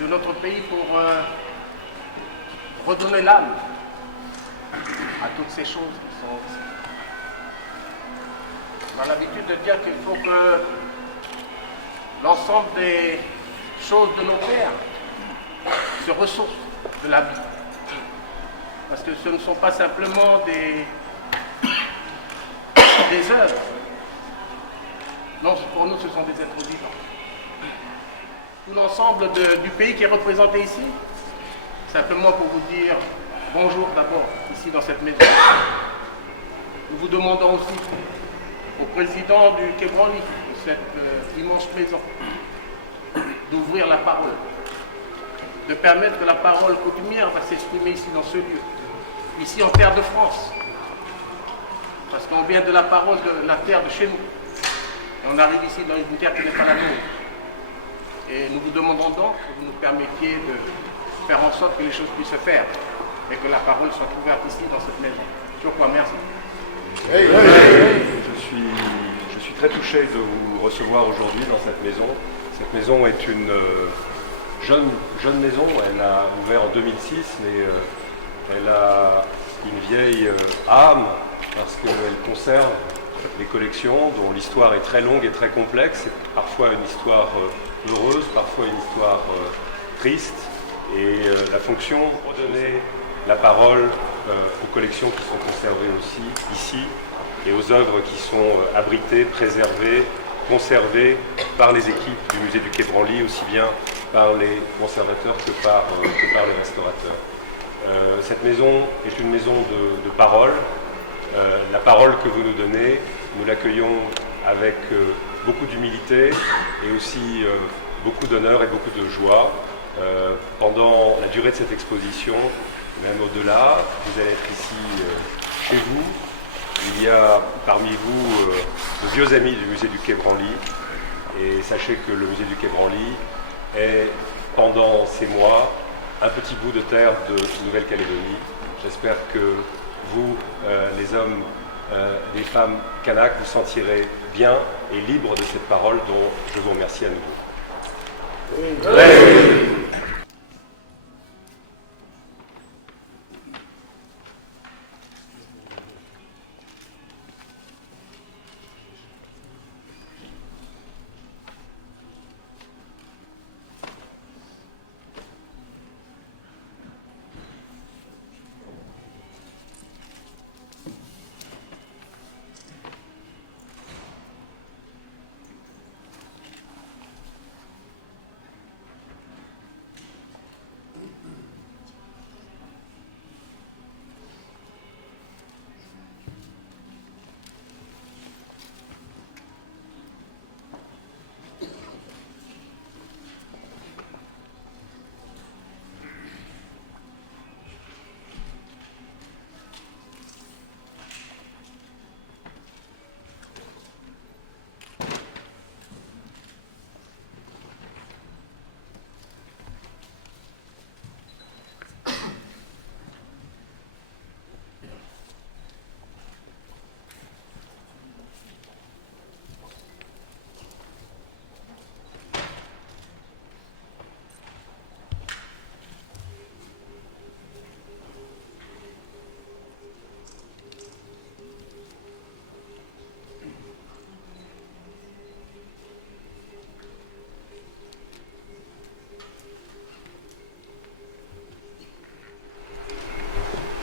de notre pays pour redonner l'âme à toutes ces choses qui sont... On a l'habitude de dire qu'il faut que l'ensemble des choses de nos pères se ressourcent de la vie. Parce que ce ne sont pas simplement des œuvres. Non, pour nous, ce sont des êtres vivants. Tout l'ensemble du pays qui est représenté ici, simplement pour vous dire bonjour d'abord, ici dans cette maison. Nous vous demandons aussi au président du Quai Branly, de cette immense maison, d'ouvrir la parole, de permettre que la parole coutumière va s'exprimer ici dans ce lieu, ici en terre de France. Parce qu'on vient de la parole de la terre de chez nous. Et on arrive ici dans une terre qui n'est pas la nôtre. Et nous vous demandons donc que vous nous permettiez de faire en sorte que les choses puissent se faire et que la parole soit ouverte ici dans cette maison. Je crois, merci. Je suis très touché de vous recevoir aujourd'hui dans cette maison. Cette maison est une jeune maison. Elle a ouvert en 2006, mais elle a une vieille âme parce qu'elle conserve les collections dont l'histoire est très longue et très complexe. C'est parfois une histoire heureuse, parfois une histoire triste. Et la fonction de redonner la parole aux collections qui sont conservées aussi ici et aux œuvres qui sont abritées, préservées, conservées par les équipes du musée du Quai Branly, aussi bien par les conservateurs que par les restaurateurs. Cette maison est une maison de parole. La parole que vous nous donnez, nous l'accueillons avec beaucoup d'humilité et aussi beaucoup d'honneur et beaucoup de joie. Pendant la durée de cette exposition, même au-delà, vous allez être ici chez vous. Il y a parmi vous de vieux amis du musée du Quai Branly. Et sachez que le musée du Quai Branly est, pendant ces mois, un petit bout de terre de Nouvelle-Calédonie. J'espère que vous, les hommes, les femmes kanaks, vous sentirez bien et libres de cette parole dont je vous remercie à nouveau. Oui.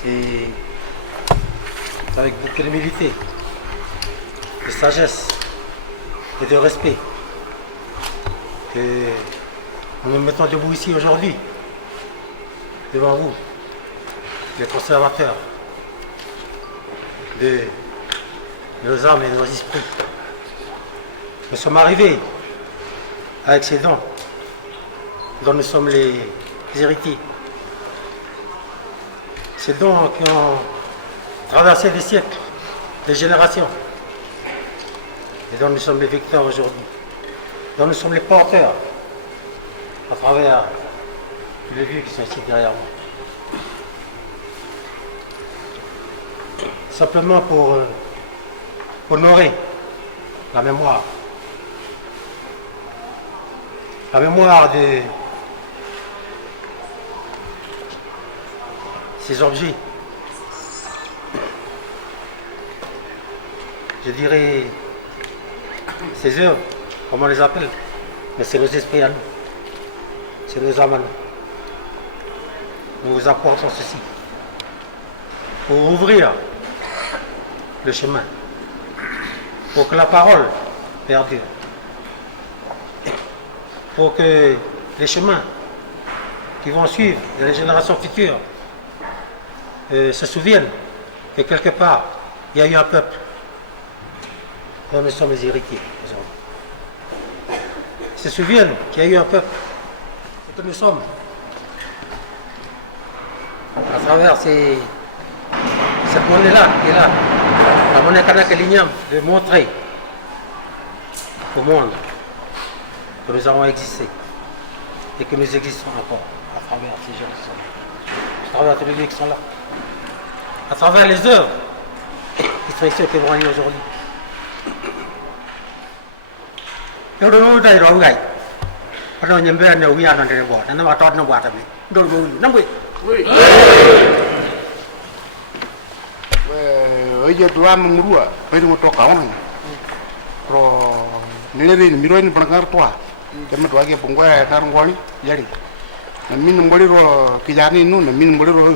C'est avec beaucoup d'humilité, de sagesse et de respect que nous nous mettons debout ici aujourd'hui, devant vous, les conservateurs de nos âmes et de nos esprits. Nous sommes arrivés avec ces dons dont nous sommes les héritiers. Ces dons qui ont traversé les siècles, les générations, et dont nous sommes les victeurs aujourd'hui, dont nous sommes les porteurs à travers les vieux qui sont ici derrière moi. Simplement pour honorer la mémoire ces objets, je dirais ces œuvres, comment on les appelle, mais c'est nos esprits à nous, c'est nos âmes à nous. Nous vous apportons ceci pour ouvrir le chemin, pour que la parole perdure, pour que les chemins qui vont suivre, les générations futures, se souviennent que quelque part, il y a eu un peuple dont nous sommes les héritiers aujourd'hui. Ils se souviennent qu'il y a eu un peuple et que nous sommes, à travers cette monnaie-là qui est là, la monnaie Kanaka Lignam, de montrer au monde que nous avons existé et que nous existons encore à travers ces gens qui sont là, à travers tous les lieux qui sont là, à travers les œuvres qui sont ici au témoigner aujourd'hui. Oui. Oye dua mengurua, pero mau toka orang. Pro nilai miro ini pendengar tua. Kami dua lagi punggai karung goli, jadi. Namin goli ro kijani nu, namin goli ro.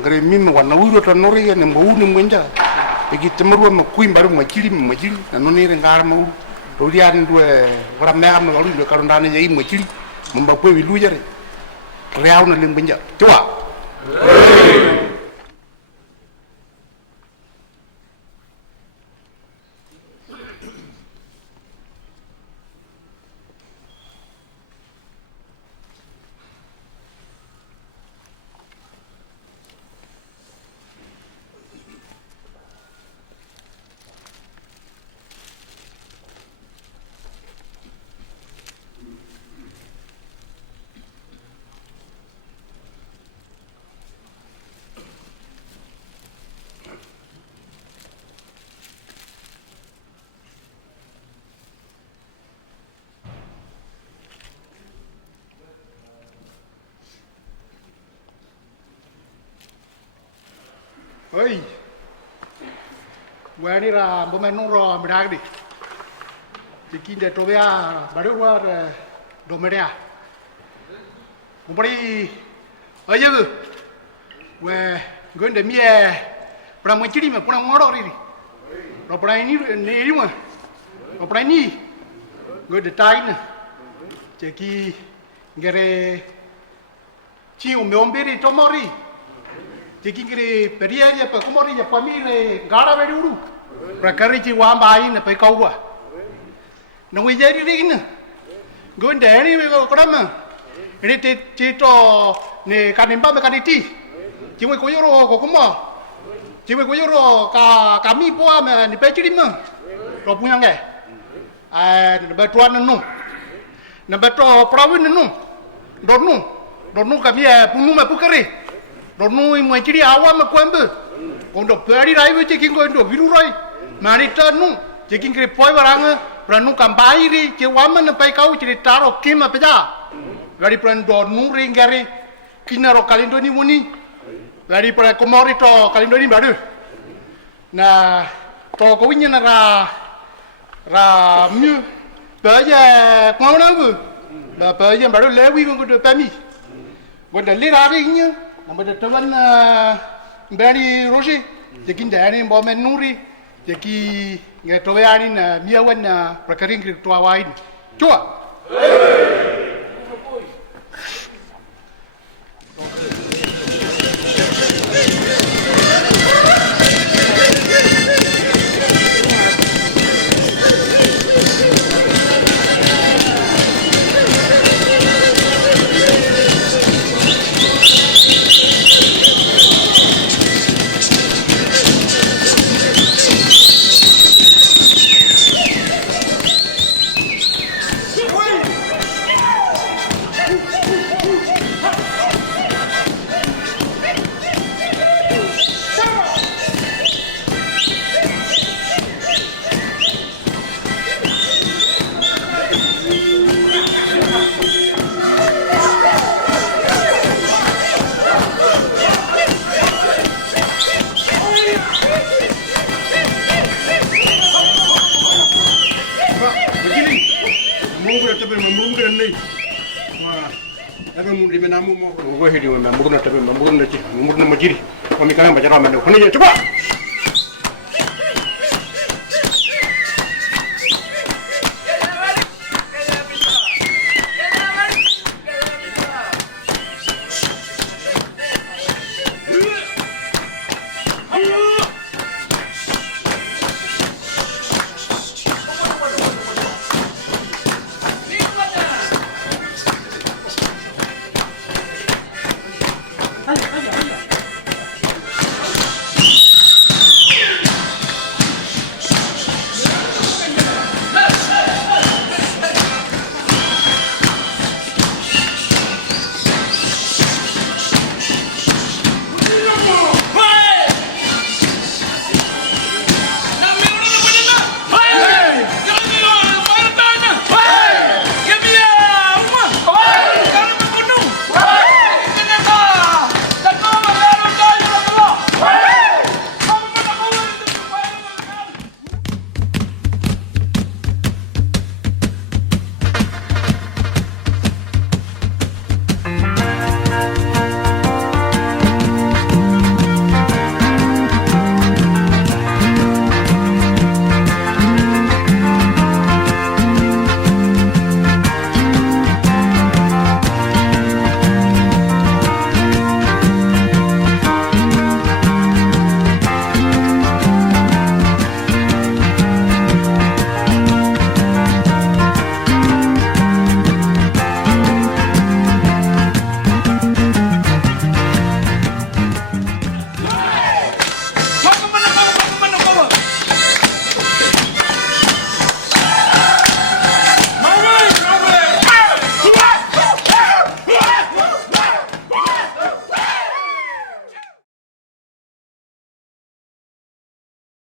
Ngere min warna wiro tanori ya nembu nembenja. Egi temeru mau kuin baru macili, nanoni rengar mau. Rodian dua orang merah mau lalu kalau dana jadi macili, membawa wilu jadi. Real na limbenja, coba. Oi, gua ni lah bermain ro beragdi. Jadi dia tu dia baru war domeria. Kumpuli, aja tu. Gua gua ni dia pernah mencuri mah, pernah ngorok ni. Ro pernah ni mah, ro pernah ni. Gua detain. Jadi gere cium meomberi tomori. Jadi kiri periya je pekumori je pamile gara beri uru. Prakari ci wamba ai na pai kauwa. Nunggu jadi ni ina. Gonde ni me ko krama. Ini to ne kanimba me kaniti. Ciwe koyoro ko kuma. Ciwe koyoro kami poa me ni peciri me. Ro punya nge. Betuan nu. Na beto prawin nu. Donu kami punu me pukari. Donu imoi ciri awam kuembe, kondo peri rai we ceking kondo biru rai, mari tanu ceking kiri poi barang, pranu kampai ri cewaman pai kau ciri taro kima peja, dari pran donu ringgari, kinaro kalindo ni muni, dari pran komori to kalindo ni baru, na to kowinya na ra mu, baja kau nabu, baja baru lewi kondo pemi, kondo lirari Nama teman Bani Roshi, jadi dari Bomen Nuri, jadi nggak tahu ya ni miawan perkara yang tua wain. Coba. Ebe mundi mena mumo. Ngo hedi we mamuruna tabe mamuruna chi. Mamuruna majiri. Wamikanga bajara manda. Khone je chupa.